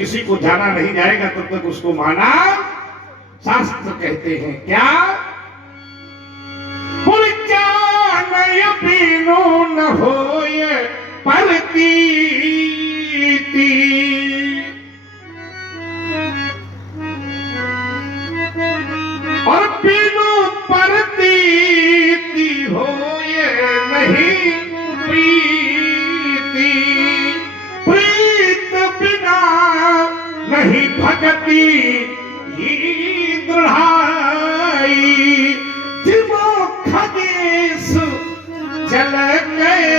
किसी को जाना नहीं जाएगा तब तक उसको माना शास्त्र कहते हैं। क्या पीनो न होय परतीति, और पीनो परतीति होय नहीं प्रीति, प्रीत बिना नहीं भगति दृढ़ाई, जिमो खगेश चल गए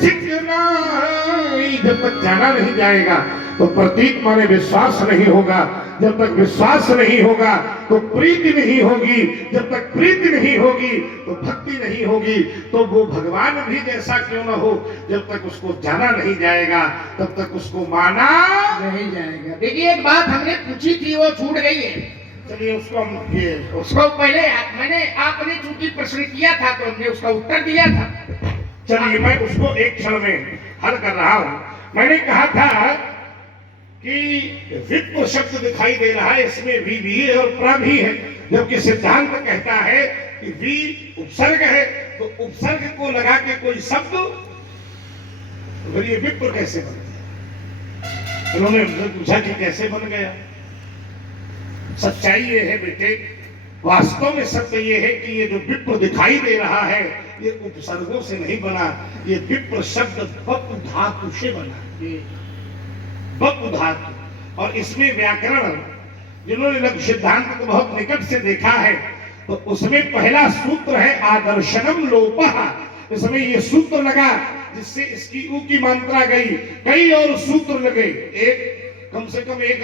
चिकनाई। जब तक जाना नहीं जाएगा तो प्रतीत माने विश्वास नहीं होगा, जब तक विश्वास नहीं होगा तो प्रीति नहीं होगी, जब तक प्रीति नहीं होगी तो भक्ति नहीं होगी। तो वो भगवान भी जैसा क्यों न हो, जब तक उसको जाना नहीं जाएगा तब तक उसको माना नहीं जाएगा। देखिए एक बात हमने पूछी थी वो छूट गई है। चलिए उसको पहले मैंने आपने चूंकि प्रश्न किया था तो हमने उसका उत्तर दिया था। चलिए मैं उसको एक क्षण में हल कर रहा हूं। मैंने कहा था कि विप्र शब्द दिखाई दे रहा है, इसमें भी है और प्रा भी है, जबकि सिद्धांत कहता है कि वी उपसर्ग है, तो उपसर्ग को लगा के कोई शब्द, ये विप्र कैसे बन गया? उन्होंने हमसे पूछा कि कैसे बन गया। सच्चाई ये है बेटे, वास्तव में सत्य ये है कि ये जो विप्र दिखाई दे रहा है ये उपसर्गों से नहीं बना, ये विप्र शब्द बप धातु से बना, बप धातु। और इसमें व्याकरण, जिन्होंने लघु सिद्धांत को बहुत निकट से देखा है, तो उसमें पहला सूत्र है आदर्शनम लोपः। इसमें ये सूत्र लगा जिससे इसकी उ की मात्रा गई, कई और सूत्र लगे, एक कम से कम एक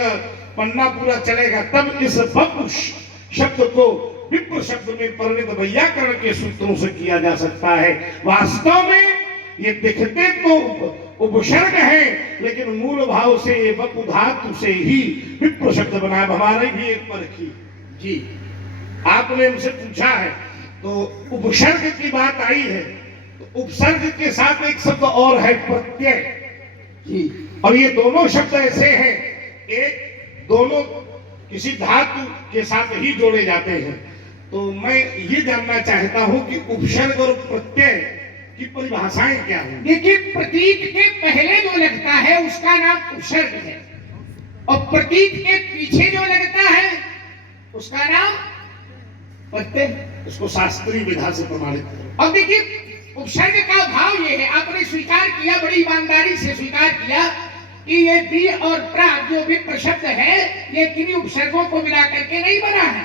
पन्ना पूरा चलेगा, तब इस बप शब्द को विप्र शब्द में परिणत वैयाकरण के सूत्रों से किया जा सकता है। वास्तव में ये दिखते तो उपसर्ग है, लेकिन मूल भाव से ये बप धातु से ही विप्र शब्द बना। हमारे भी एक परखी जी, आपने हमसे पूछा है तो उपसर्ग की बात आई है, तो उपसर्ग के साथ एक शब्द और है प्रत्यय जी, और ये दोनों शब्द ऐसे हैं, एक दोनों किसी धातु के साथ ही जोड़े जाते हैं। तो मैं ये जानना चाहता हूं कि उपसर्ग और प्रत्यय की परिभाषाएं क्या है। देखिए प्रतीक के पहले जो लगता है उसका नाम उपसर्ग है, और प्रतीक के पीछे जो लगता है उसका नाम प्रत्यय। इसको शास्त्रीय विधा से प्रमाणित करो। अब देखिए उपसर्ग का भाव ये है, आपने स्वीकार किया, बड़ी ईमानदारी से स्वीकार किया कि ये बी और प्रा जो विप्र शब्द है ये किन्हीं उपसर्गों को मिला करके नहीं बना है,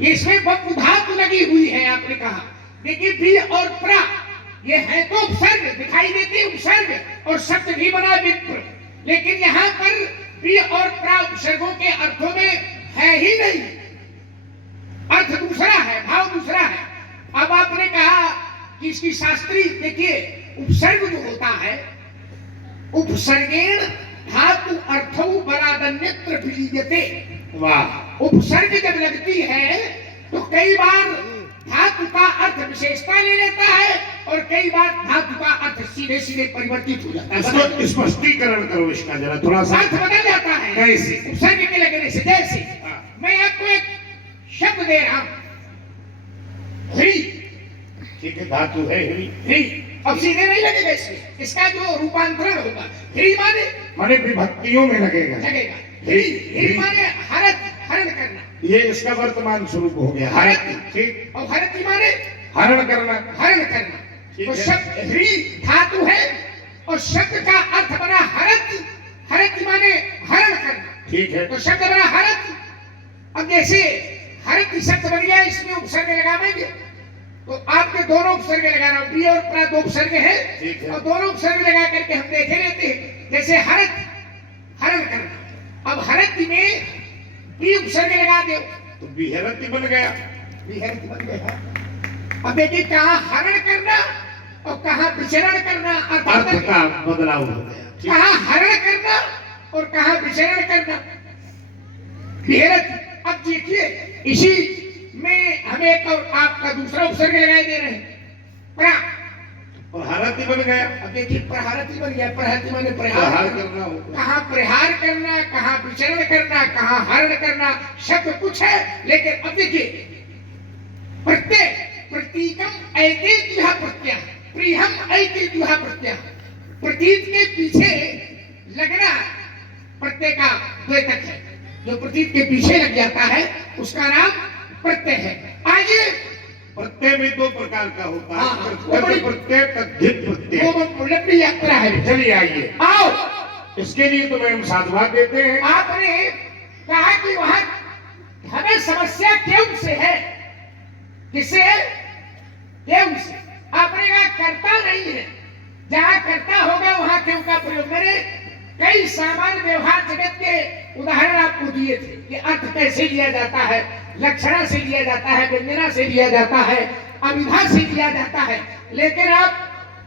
ये इसमें बप धातु लगी हुई है। आपने कहा देखिए बी और प्रा ये है तो उपसर्ग, दिखाई देते उपसर्ग, और शब्द भी बना विप्र, लेकिन यहाँ पर बी और प्रा उपसर्गों के अर्थों में है ही नहीं, अर्थ दूसरा है, भाव दूसरा है। अब आपने कहा कि इसकी शास्त्रीय, देखिए उपसर्ग जो होता है, उपसर्गेण धातु अर्थौ बलादन्यत्र विलीयते। वाह, उपसर्ग जब लगती है तो कई बार धातु का अर्थ विशेषता ले लेता है, और कई बार धातु का अर्थ सीधे सीधे परिवर्तित हो जाता है। इसको स्पष्टीकरण करो इसका जरा थोड़ा सा। अर्थ बदल जाता है कैसे? उपसर्ग के लगने से। जैसे मैं आपको एक शब्द दे रहा हूं, ह्री, ठीक है, धातु है ह्री, ह्री, अब सीधे नहीं लगेगा इसमें, इसका जो रूपांतरण होगा, ह्री माने विभक्तियों में लगेगा। ह्री, ह्री माने हरत, हरण करना, ये इसका वर्तमान स्वरूप हो गया हरत, ठीक। और हरति माने हरण करना, हरण करना। तो शब्द ह्री धातु है और शब्द का अर्थ बना हरत, हरति माने हरण करना, ठीक है। तो शब्द बना हरत। अब जैसे हरति शब्द बन गया, इसमें उपसर्ग लगाएंगे तो आपके दोनों उपसर्ग लगा रहा हूं, बी और प्रा दो उपसर्ग है, और दोनों उपसर्ग लगा करके हम देखे रहते हैं। जैसे हरत, हरण करना, अब हरति में बी उपसर्ग लगा दो तो बिहरति बन गया, बिहरति बन गया। अब देखिए कहाँ हरण करना और कहाँ विचरण करना, अर्थ का बदलाव हो गया। कहाँ हरण करना और कहाँ विचरण करना, बिहरति। अब देखिए इसी में हमें एक और आपका दूसरा उपसर्ग लगाए दे रहे हैं, प्रा। प्रहारती बन गया। अब देखिए प्रहारती बन गया, प्रहारती माने प्रहार करना होगा। कहाँ प्रहार करना, कहाँ विचरण करना, कहाँ हरण करना, शब्द कुछ है, लेकिन अब देखिए प्रत्यय प्रतीकम ऐते दुहा प्रत्यय, प्रियम ऐते दुहा प्रत्यय, प्रतीक के पीछे लगना प्रत्यय का द्योतक है। जो प्रतीक के पीछे लग जाता है उसका नाम प्रत्यय है। आगे प्रत्यय भी दो प्रकार का होता है, हाँ, प्रत्यय तद्धित प्रत्यय। वो लंबी यात्रा है। चलिए आइए, आओ, इसके लिए तुम्हें हम साधुवाद देते हैं। आपने कहा कि वहां हमें समस्या क्यों से है, किससे है? क्यों से। आपने कहा करता नहीं है, जहां करता होगा वहां क्यों का प्रयोग। मैंने कई सामान्य व्यवहार जगत के उदाहरण आपको दिए थे कि अर्थ कैसे लिया जाता है, लक्षणा से लिया जाता है, व्यंजना से लिया जाता है, अभिधा से लिया जाता है। लेकिन आप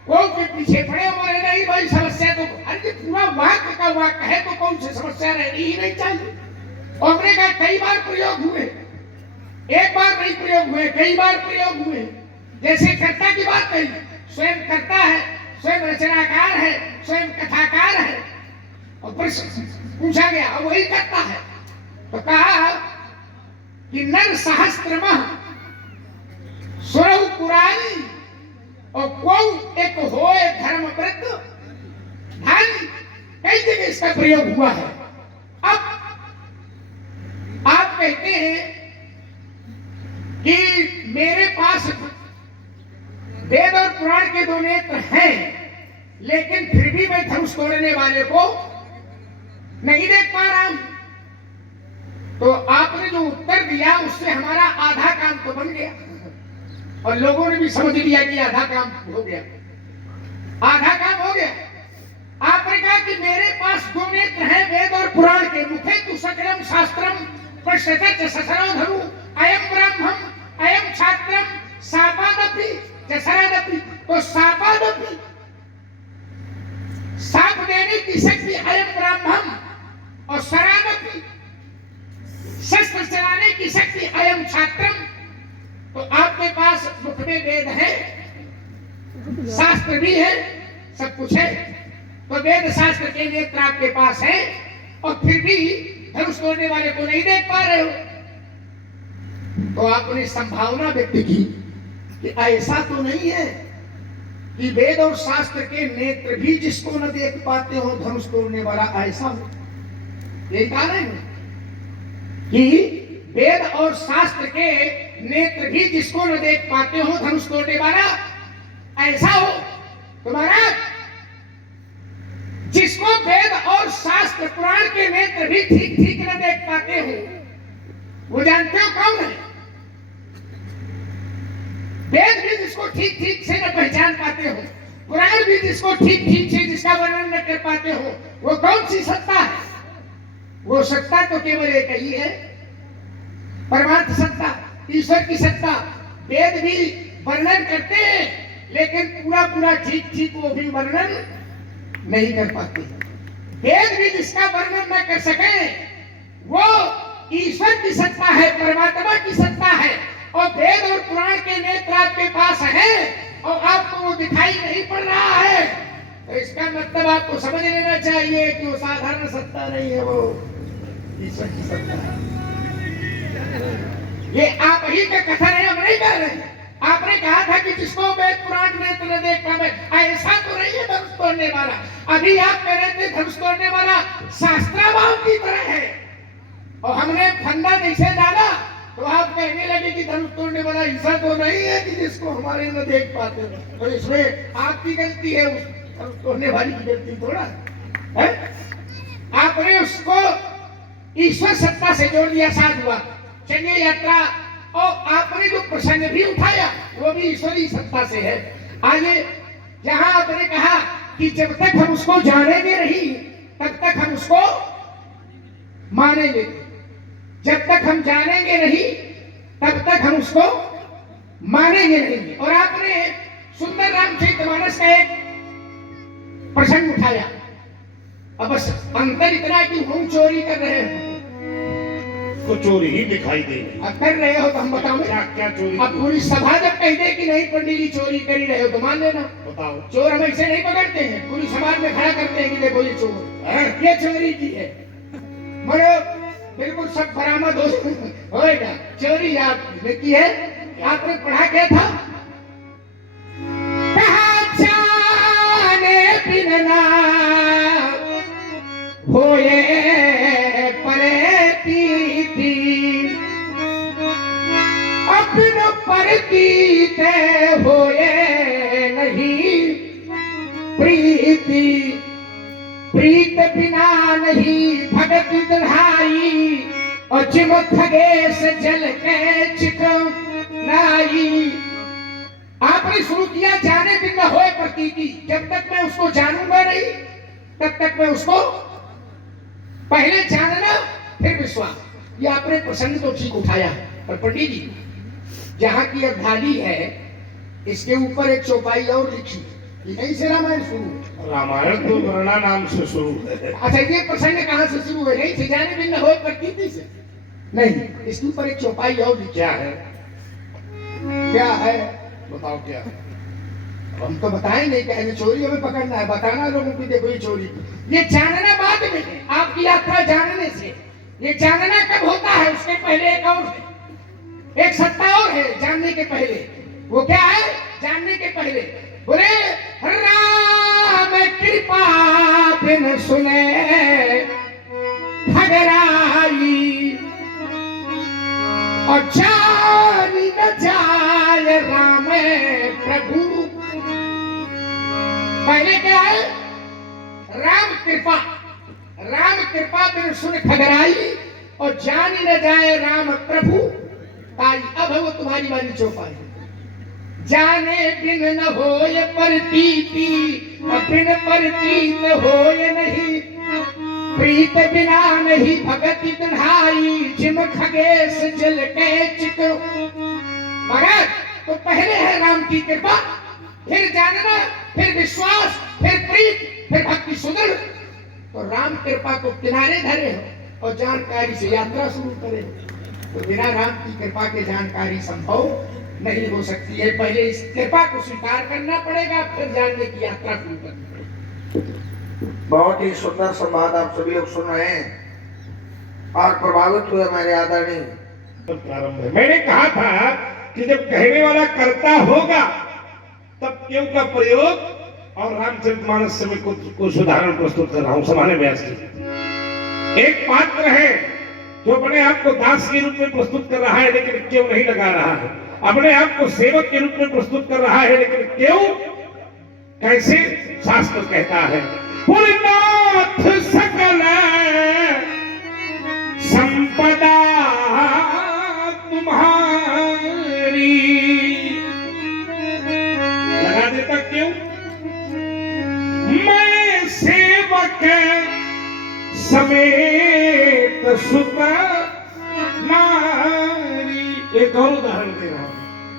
कौन के पीछे पड़े हुए नहीं भाई, समस्या तो अरे पूरा वाक्य का वाक्य है तो कौन सी समस्या रहनी ही नहीं चाहिए। हमने कहा कई बार प्रयोग हुए, एक बार नहीं प्रयोग हुए, कई बार प्रयोग हुए। जैसे कर्ता की बात कही, स्वयं कर्ता है, स्वयं रचनाकार है, स्वयं कथाकार है, और प्रश्न पूछा गया और वही करता है। तो कहा कि नर सहस्त्रमः सुरहु पुराणी और कौ एक होए धर्मव्रत धन, कई जगह इसका प्रयोग हुआ है। अब आप कहते हैं कि मेरे पास वेद और पुराण के दो नेत्र हैं, लेकिन फिर भी मैं धनुष तोड़ने वाले को नहीं देख पा रहा हूं। तो आपने जो उत्तर दिया उससे हमारा आधा काम तो बन गया, और लोगों ने भी समझ लिया कि आधा काम हो गया, आधा काम हो गया। आपने कहा कि मेरे पास दो नेत्र हैं वेद और पुराण के, मुखे तु सकलम शास्त्रम पश्यत ससरो धनु अयम ब्रह्मम अयम छात्रम सापादपि जसरादपि। तो सापादपि साप देने की शक्ति अयम ब्रह्मम, और सरादपि शस्त्र चलाने की शक्ति अयम छात्रम। तो आपके पास मुख में वेद है, शास्त्र भी है, सब कुछ है, तो वेद शास्त्र के नेत्र आपके पास है, और फिर भी धनुष तोड़ने वाले को नहीं देख पा रहे हो। तो आपने संभावना व्यक्त की कि ऐसा तो नहीं है कि वेद और शास्त्र के नेत्र भी जिसको न देख पाते हो धनुष तोड़ने वाला ऐसा हो। यही कहा है कि वेद और शास्त्र के नेत्र भी जिसको न देख पाते हो धनुष तोड़ने वाला ऐसा हो। तुम्हारा जिसको वेद और शास्त्र पुराण के नेत्र भी ठीक ठीक न देख पाते हो, वो जानते हो कौन है? वेद भी जिसको ठीक ठीक से न पहचान पाते हो, पुराण भी जिसको ठीक ठीक से जिसका वर्णन न कर पाते हो, वो कौन सी सत्ता है? वो सत्ता तो केवल एक ही है, परमार्थ सत्ता, ईश्वर की सत्ता। वेद भी वर्णन करते हैं, लेकिन पूरा पूरा ठीक ठीक वो भी वर्णन नहीं कर पाते। वेद भी जिसका वर्णन न कर सके, वो ईश्वर की सत्ता है, परमात्मा की सत्ता है। और वेद और पुराण के नेत्र आपके पास है और आपको वो दिखाई नहीं पड़ रहा है, तो इसका मतलब आपको समझ लेना चाहिए कि वो साधारण सत्ता नहीं है, वो ईश्वर की सत्ता है। ये आप ही का कथन है, हम नहीं कह रहे हैं। आपने कहा था कि जिसको वेद पुराण नेत्र न देख पावे, ऐसा तो नहीं है धनुष तोड़ने वाला। अभी आप कह रहे थे धनुष तोड़ने वाला शास्त्राभाव की तरह है, और हमने फंदा जैसे डाला तो आप कहने लगे कि धनुष तोड़ने वाला ऐसा तो नहीं है कि जिसको हमारे न देख पाते हो। तो इसमें आपकी गलती है, उस धनुष तोड़ने वाली की गलती थोड़ा है। आपने उसको ईश्वर सत्ता से जोड़ दिया, साथ हुआ। चलिए यात्रा, और आपने जो प्रसंग भी उठाया वो भी ईश्वरी सत्ता से है। आगे जहां आपने कहा कि जब तक हम उसको जानेंगे नहीं तब तक हम उसको मानेंगे, जब तक हम जानेंगे नहीं तब तक हम उसको मानेंगे नहीं। और आपने सुंदर रामचरितमानस का एक प्रसंग उठाया। अब बस अंतर इतना कि हम चोरी कर रहे हैं, सबको चोरी ही दिखाई दे रही। अब कर रहे हो तो हम बताओ क्या क्या चोरी? अब पूरी सभा जब कह दे कि नहीं पंडित जी चोरी कर ही रहे हो तो मान लेना। बताओ। चोर हम ऐसे नहीं पकड़ते हैं, पूरी समाज में खड़ा करते हैं कि देखो ये चोर है, ये चोरी की है, मगर बिल्कुल सब बरामद होएगा। चोरी आपने की है, आपने पढ़ा क्या था? पहचाने बिन ना होए परेती, अपन परतीत होए नहीं प्रीति, प्रीत बिना नहीं भगत दहाई, और जिम खगेश जल के चिकनाई। आपने शुरू किया जाने बिन न होए प्रतीति, जब तक मैं उसको जानूंगा नहीं तब तक मैं उसको, पहले जानना फिर विश्वास। ये आपने प्रसंग तो ठीक उठाया, पर पंडित जी जहां की अवधानी है इसके ऊपर एक चौपाई और लिखी, यहीं से रामायण शुरू। रामायण तो वर्णा नाम से शुरू है। अच्छा, ये प्रसंग कहां से शुरू है? नहीं से जाने बिन न होए प्रतीति से नहीं, इसके ऊपर एक चौपाई और लिखी। क्या है? क्या है? बताओ क्या है? हम तो बताएं नहीं, क्या है चोरी हमें पकड़ना है, बताना लोगों को देखो ये चोरी। ये जानना बाद में है, आपकी यात्रा जानने से। ये जानना कब होता है? उसके पहले एक और है, एक सत्ता और है जानने के पहले। वो क्या है? जानने के पहले बोले राम कृपा बिन सुने ठगराई, और जानी न जाए राम प्रभु। पहले क्या है? राम कृपा, राम कृपा बिन सुन ठगराई, और जानी न जाए राम प्रभु ताई। अब है वो तुम्हारी वाली चौपाई। जाने बिन न होय प्रतीति, और बिन प्रतीत होय नहीं प्रीत, बिना नहीं भगति दहाई, जिम खगेश जल के चित। मगर तो पहले है राम की कृपा, फिर जानना, फिर विश्वास, फिर प्रीत, फिर भक्ति सुदृढ़। तो राम कृपा को किनारे धरे हो और जानकारी से यात्रा शुरू करे। तो बिना राम की कृपा के जानकारी संभव नहीं हो सकती है। पहले इस कृपा को स्वीकार करना पड़ेगा, फिर जानने की यात्रा शुरू करनी पड़ेगी। बहुत ही सुंदर संवाद आप सभी लोग सुन रहे हैं और प्रभावित हुए मेरे आदरणीय। प्रारंभ है। मैंने कहा था कि जब कहने वाला करता होगा तब क्यों का प्रयोग, और रामचरितमानस से मैं कुछ उदाहरण प्रस्तुत कर रहा हूं। समाने व्यास जी एक पात्र है जो अपने आप को दास के रूप में प्रस्तुत कर रहा है, लेकिन क्यों नहीं लगा रहा है। अपने आप को सेवक के रूप में प्रस्तुत कर रहा है, लेकिन क्यों, कैसे? शास्त्र कहता है पुरनाथ सकल संपदा तुम्हारी। लगा देता क्यों? मैं सेवक समेत सुत नारी। एक और उदाहरण दे रहा हूं,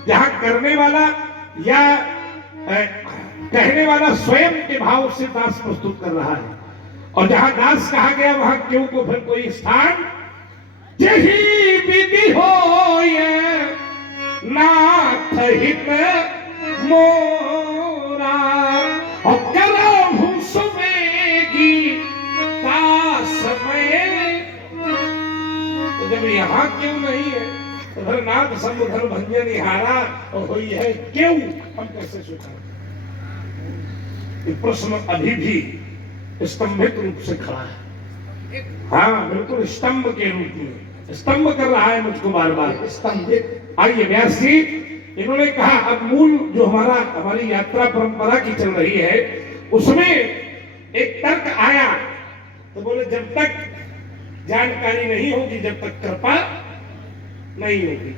जहां करने वाला या कहने वाला स्वयं के भाव से दास प्रस्तुत कर रहा है, और जहां दास कहा गया वहां क्यों को फिर कोई स्थान। जही विधि होय नाथ हित मोरा, और करहु सुवेगी दास में। तो जब यहां क्यों नहीं है तो फिर नाथ संबोधन भंजन हारा और हुई है क्यों, हम कैसे स्वीकार? प्रश्न अभी भी स्तंभित रूप से खड़ा है। हाँ, बिल्कुल स्तंभ के रूप में स्तंभ कर रहा है मुझको बार बार। स्तंभित। आइए व्यास जी, इन्होंने कहा अब मूल जो हमारी यात्रा परंपरा की चल रही है उसमें एक तर्क आया, तो बोले जब तक जानकारी नहीं होगी, जब तक कृपा नहीं होगी,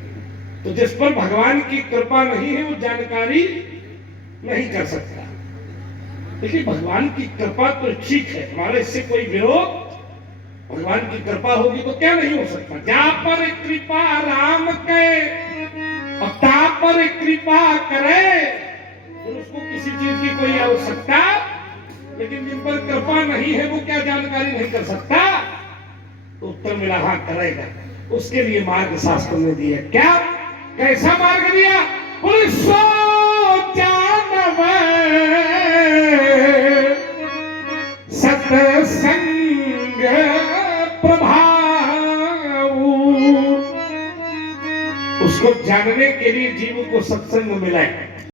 तो जिस पर भगवान की कृपा नहीं है वो जानकारी नहीं कर सकता। देखिए, भगवान की कृपा तो ठीक है, हमारे इससे कोई विरोध, भगवान की कृपा होगी तो क्या नहीं हो सकता। जा पर कृपा राम के और ता पर कृपा करे, तो उसको किसी चीज की कोई आवश्यकता, लेकिन जिन पर कृपा नहीं है वो क्या जानकारी नहीं कर सकता। तो उत्तर मिला हाँ करेगा। उसके लिए मार्ग शास्त्र ने दिया। क्या, कैसा मार्ग दिया? बोले सो जानव सत्संग प्रभाव। उसको जानने के लिए जीव को सत्संग मिला है।